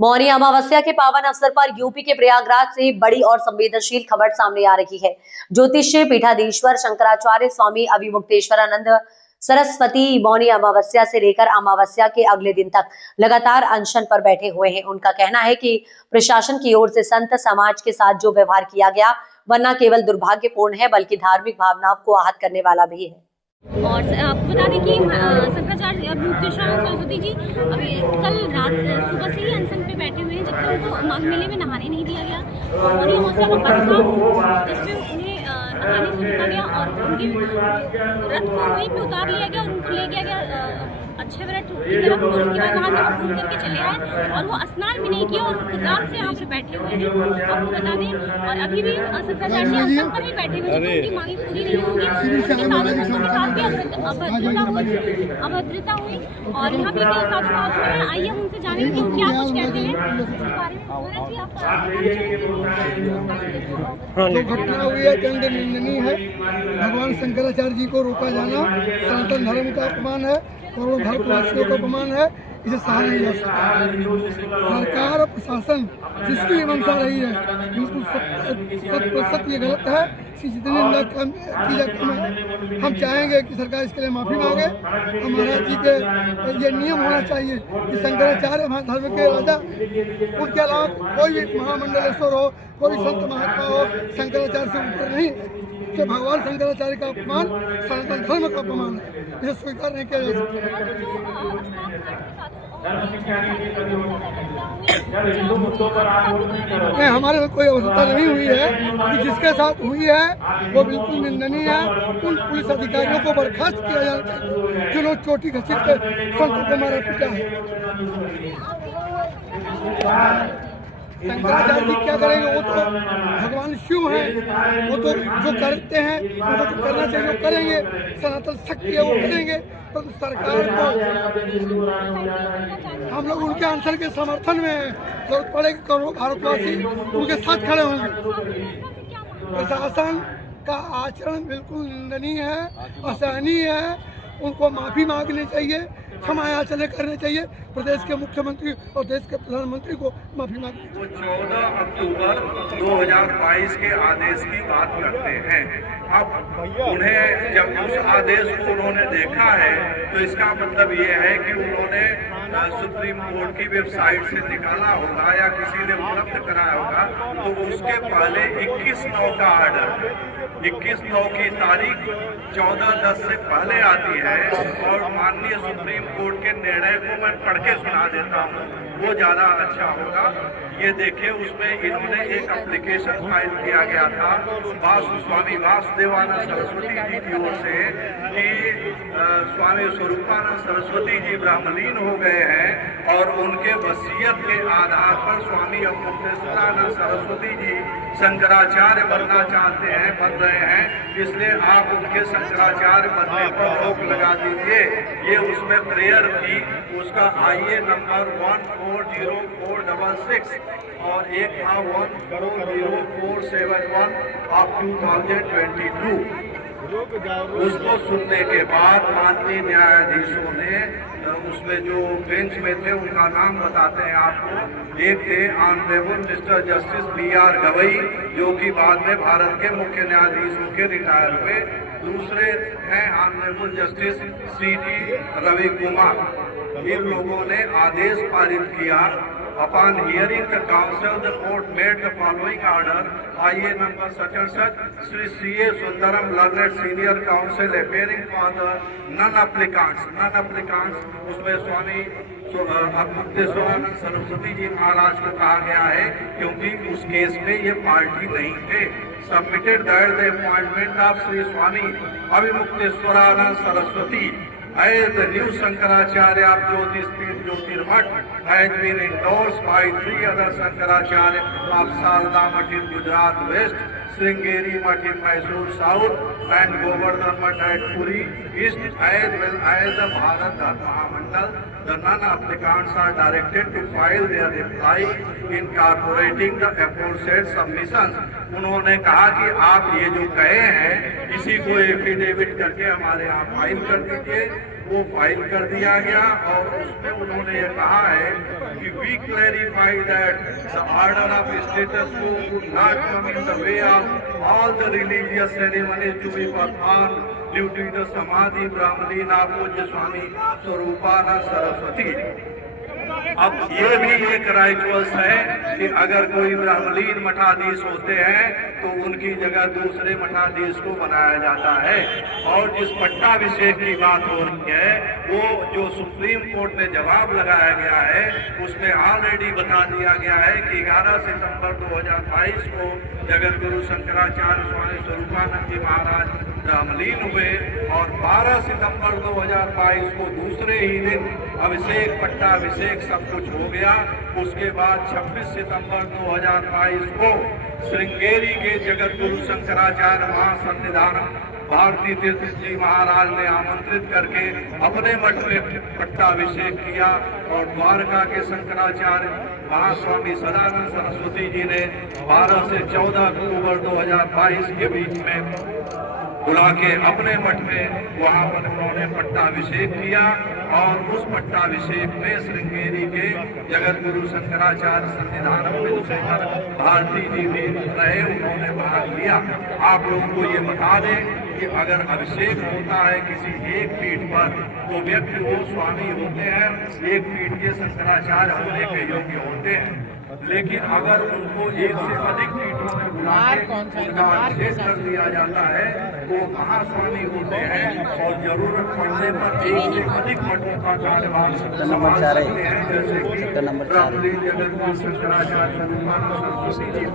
मौनी अमावस्या के पावन अवसर पर यूपी के प्रयागराज से बड़ी और संवेदनशील खबर सामने आ रही है। ज्योतिषीय पीठाधीश्वर शंकराचार्य स्वामी अभिमुक्तेश्वरानंद सरस्वती मौनी अमावस्या से लेकर अमावस्या के अगले दिन तक लगातार अनशन पर बैठे हुए हैं। उनका कहना है कि प्रशासन की ओर से संत समाज के साथ जो व्यवहार किया गया वह न केवल दुर्भाग्यपूर्ण है बल्कि धार्मिक भावनाओं को आहत करने वाला भी है। और आपको बता दें कि शंकराचार्य अभिमुक्तेश्वरानंद सरस्वती जी अभी कल रात सुबह से ही अनशन पे बैठे हुए हैं, जबकि उनको माघ मेले में नहाने नहीं दिया गया और ये अमावस्या का व्रत था, जिसमें उन्हें नहाने से रोका गया और उनकी व्रत को वहीं पे उतार लिया गया और उनको ले गया गया अच्छे व्रत की तरफ। और उसके बाद वहाँ से वो घूम करके चले आए और वो स्नान भी नहीं किया और रात से यहाँ पे बैठे हुए हैं, आपको बता दें। और अभी भी शंकराचार्य जी अनशन पर ही बैठे हुए हैं, उनकी मांगे पूरी नहीं होंगी। साधु संतों के साथ भी अभद्रता हुई और यहाँ पे साधु बाबू हैं, आइए हम उनसे जानेंगे कि क्या कुछ कहते हैं इसके बारे में। जो घटना हुई है अत्यंत निंदनीय है। भगवान शंकराचार्य जी को रोका जाना सनातन धर्म का अपमान है और वो भारतवासियों का अपमान है, इसे सहा नहीं जा सकता। सरकार और प्रशासन जिसकी भी मंशा रही है बिल्कुल 100% ये गलत है। इसकी जितनी निंदा की जाती है हम चाहेंगे कि सरकार इसके लिए माफ़ी मांगे। हमारा जी के ये नियम होना चाहिए कि शंकराचार्य हमारे धर्म के राजा, उनके अलावा कोई भी महामंडलेश्वर हो, कोई संत महात्मा हो, शंकराचार्य से ऊपर नहीं कि भगवान शंकराचार्य का अपमान सनातन धर्म का अपमान है, इसे स्वीकार नहीं किया जा सकता। हमारे में कोई अवस्था नहीं हुई है कि जिसके साथ हुई है वो बिल्कुल निंदनीय है। उन पुलिस अधिकारियों को बर्खास्त किया जाना चाहिए जिन्होंने चोटी घसीट कर संतों को मारा पीटा है। शंकराचार्य जी क्या करेंगे? वो तो भगवान शिव हैं, वो तो जो करते हैं उनको तो करना चाहिए, वो करेंगे। सनातन शक्ति है, वो करेंगे। तो सरकार को हम लोग उनके अनशन के समर्थन में हैं। जरूरत पड़ेगी करोड़ों भारतवासी उनके साथ खड़े होंगे। प्रशासन का आचरण बिल्कुल निंदनीय है, असहनीय है। उनको माफ़ी मांगनी चाहिए, क्षमा याचना करनी चाहिए। प्रदेश के मुख्यमंत्री और देश के प्रधानमंत्री को माफी मांगनी चाहिए। 14 अक्टूबर 2022 के आदेश की बात करते हैं। अब उन्हें जब उस आदेश को उन्होंने देखा है तो इसका मतलब ये है कि उन्होंने सुप्रीम कोर्ट की वेबसाइट से निकाला होगा या किसी ने उपलब्ध कराया होगा। तो उसके पहले 21/9 का आर्डर, 21/9 की तारीख 14/10 से पहले आती है और माननीय सुप्रीम कोर्ट के निर्णय को मैं पढ़ के सुना देता हूँ, वो ज्यादा अच्छा होगा। ये देखिए, उसमें इन्होंने एक एप्लीकेशन फाइल किया गया था स्वामी वासुदेवानंद सरस्वती जी की ओर से कि स्वामी स्वरूपानंद सरस्वती जी ब्रह्मलीन हो गए हैं और उनके वसीयत के आधार पर स्वामी अभिमुक्तेश्वरानंद सरस्वती जी शंकराचार्य बनना चाहते हैं, बन रहे हैं, इसलिए आप उनके शंकराचार्य बनने पर रोक लगा दीजिए। ये उसमें प्रेयर थी, उसका आईए नंबर 140466 और एक था 140471 ऑफ 2022। उसको सुनने के बाद माननीय न्यायाधीशों ने उसमें जो बेंच में थे उनका नाम बताते हैं आपको। एक थे honourable mister justice BR Gavai, जो कि बाद में भारत के मुख्य न्यायाधीश होकर रिटायर हुए। दूसरे हैं honourable justice CT Ravi Kumar. इन लोगों ने आदेश पारित किया। Upon hearing the counsel, the court made the following order. IA number such and such, Sri C.A. Sundaram, learned senior counsel, appearing for the non-applicants. Non-applicants, उसमें स्वामी अभिमुक्तेश्वरानंद सरस्वती जी महाराज को कहा गया है क्योंकि उस केस में ये पार्टी नहीं थे। Submitted that the appointment of Sri Swami Avimukteshwaranand Saraswati as the new Shankaracharya of Jyotirmath has been endorsed by 3 other Shankaracharya of Salda Math in Gujarat West, Sringeri Math in Mysore South, and Govardhan Math at Puri East, as well as the Bharat Dharma Mahamandal. The non-applicants are directed to file their reply incorporating the aforesaid submissions. उन्होंने कहा कि आप ये जो कहे हैं इसी को एफिडेविट करके हमारे यहाँ फाइल कर दीजिए। वो फाइल कर दिया गया और उसमें उन्होंने ये कहा है कि we clarify that the order of status quo would not come in the way of all the religious ceremonies to be perform due to the samadhi Brahmani ना पूज्य स्वामी स्वरूपानंद सरस्वती। अब ये भी एक राइचुअल्स है कि अगर कोई ब्राह्मलीन मठाधीश होते हैं तो उनकी जगह दूसरे मठाधीश को बनाया जाता है। और जिस पट्टाभिषेक की बात हो रही है वो जो सुप्रीम कोर्ट में जवाब लगाया गया है उसमें ऑलरेडी बता दिया गया है कि 11 सितंबर 2022 को जगत गुरु शंकराचार्य स्वामी स्वरूपानंद जी महाराज ब्राह्मलीन हुए और 12 सितंबर 2022 को दूसरे ही दिन अभिषेक पट्टाभिषेक सब कुछ हो गया। उसके बाद 26 सितंबर 2022 को श्रृंगेरी के जगत गुरु शंकराचार्य महासन्निधान भारती तीर्थ जी महाराज ने आमंत्रित करके अपने मठ में पट्टाभिषेक किया और द्वारका के शंकराचार्य महास्वामी सदानंद सरस्वती जी ने 12 से 14 अक्टूबर 2022 के बीच में बुला के अपने मठ में वहां पर उन्होंने पट्टाभिषेक किया और उस पट्टाभिषेक में श्रृंगेरी के जगत गुरु शंकराचार्य सन्निधान में भारती जी भी रहे, उन्होंने भाग लिया। आप लोगों को ये बता दें कि अगर अभिषेक होता है किसी एक पीठ पर तो व्यक्ति वो स्वामी होते हैं, एक पीठ के शंकराचार्य होने के योग्य होते हैं। लेकिन अगर उनको एक से अधिक पीठों में बुला के उनका अभिषेक कर दिया जाता है वो महास्वामी होते हैं और जरूरत पड़ने पर एक से अधिक मठों का कार्यभार संभाल सकते हैं, जैसे कि ब्राह्मणी जगत गुरु शंकराचार्य सरस्वती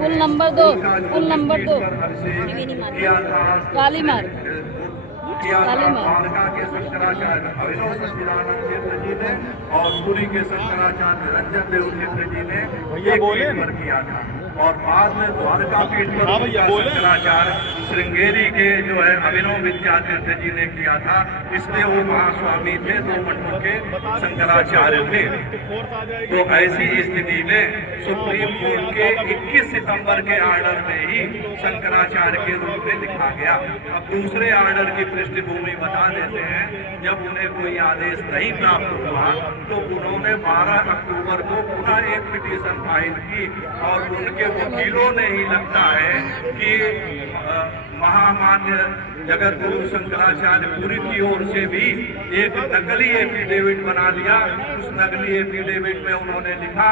फुल नंबर 2 किया था काली मार द्वारका के शंकराचार्य अभिनव सच्चिदानंद तीर्थ जी ने और पुरी के शंकराचार्य निरंजन देव तीर्थ जी ने एक पीठ पर किया था और बाद में द्वारका पीठ पर शंकराचार्य श्रृंगेरी के जो है अभिनव विद्या तीर्थ जी ने किया था, इसलिए वो महास्वामी थे, दो मठों के शंकराचार्य थे। तो ऐसी स्थिति में सुप्रीम कोर्ट के 21 सितंबर के ऑर्डर में ही शंकराचार्य के रूप में लिखा गया। अब दूसरे ऑर्डर की पृष्ठभूमि बता देते हैं। जब उन्हें कोई आदेश नहीं प्राप्त हुआ तो उन्होंने 12 अक्टूबर को पुनः एक पिटीशन फाइल की और उनके वकीलों ने ही लगता है कि महामान्य जगत गुरु शंकराचार्य पुरी की ओर से भी एक नकली एफिडेविट बना लिया। उस नकली एफिडेविट में उन्होंने लिखा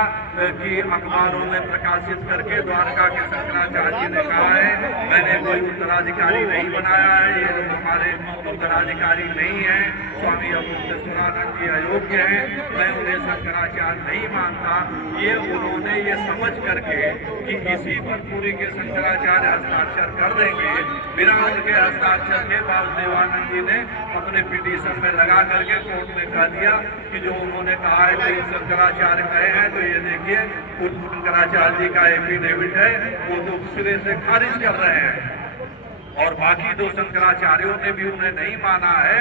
कि अखबारों में प्रकाशित करके द्वारका के शंकराचार्य जी ने कहा है मैंने कोई उत्तराधिकारी नहीं बनाया है, ये लोग हमारे उत्तराधिकारी नहीं है, स्वामी अवधूतेश्वरानंद जी अयोग्य हैं, मैं उन्हें शंकराचार्य नहीं मानता। ये उन्होंने ये समझ करके कि इसी पर पुरी के शंकराचार्य हस्ताक्षर कर देंगे, बिना उनके हस्ताक्षर के वासुदेवानंद जी ने अपने पिटीशन में लगा करके कोर्ट में कह दिया कि जो उन्होंने कहा है कि शंकराचार्य कहे हैं तो ये देखिए शंकराचार्य जी का एफिडेविट है वो तो सिरे से खारिज कर रहे हैं और बाकी दो शंकराचार्यों ने भी उन्हें नहीं माना है।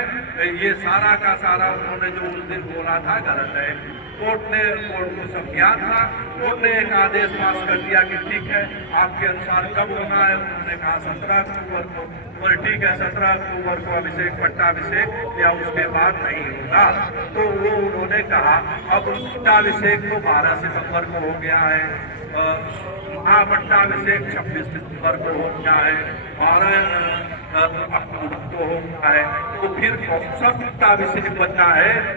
ये सारा का सारा उन्होंने जो उस दिन बोला था गलत है। कोर्ट को सब ज्ञात था। कोर्ट ने एक आदेश पास कर दिया कि ठीक है आपके अनुसार कब होना है, उन्होंने कहा 17 अक्टूबर को। और ठीक है 17 अक्टूबर को अभिषेक पट्टाभिषेक या उसके बाद नहीं होगा। तो वो उन्होंने कहा अब पट्टाभिषेक तो 12 सितंबर को हो गया है, महापट्टाभिषेक 26 सितंबर को हो गया है, 12 अक्टूबर को हो गया है, तो फिर कौन सा पट्टाभिषेक बचा है।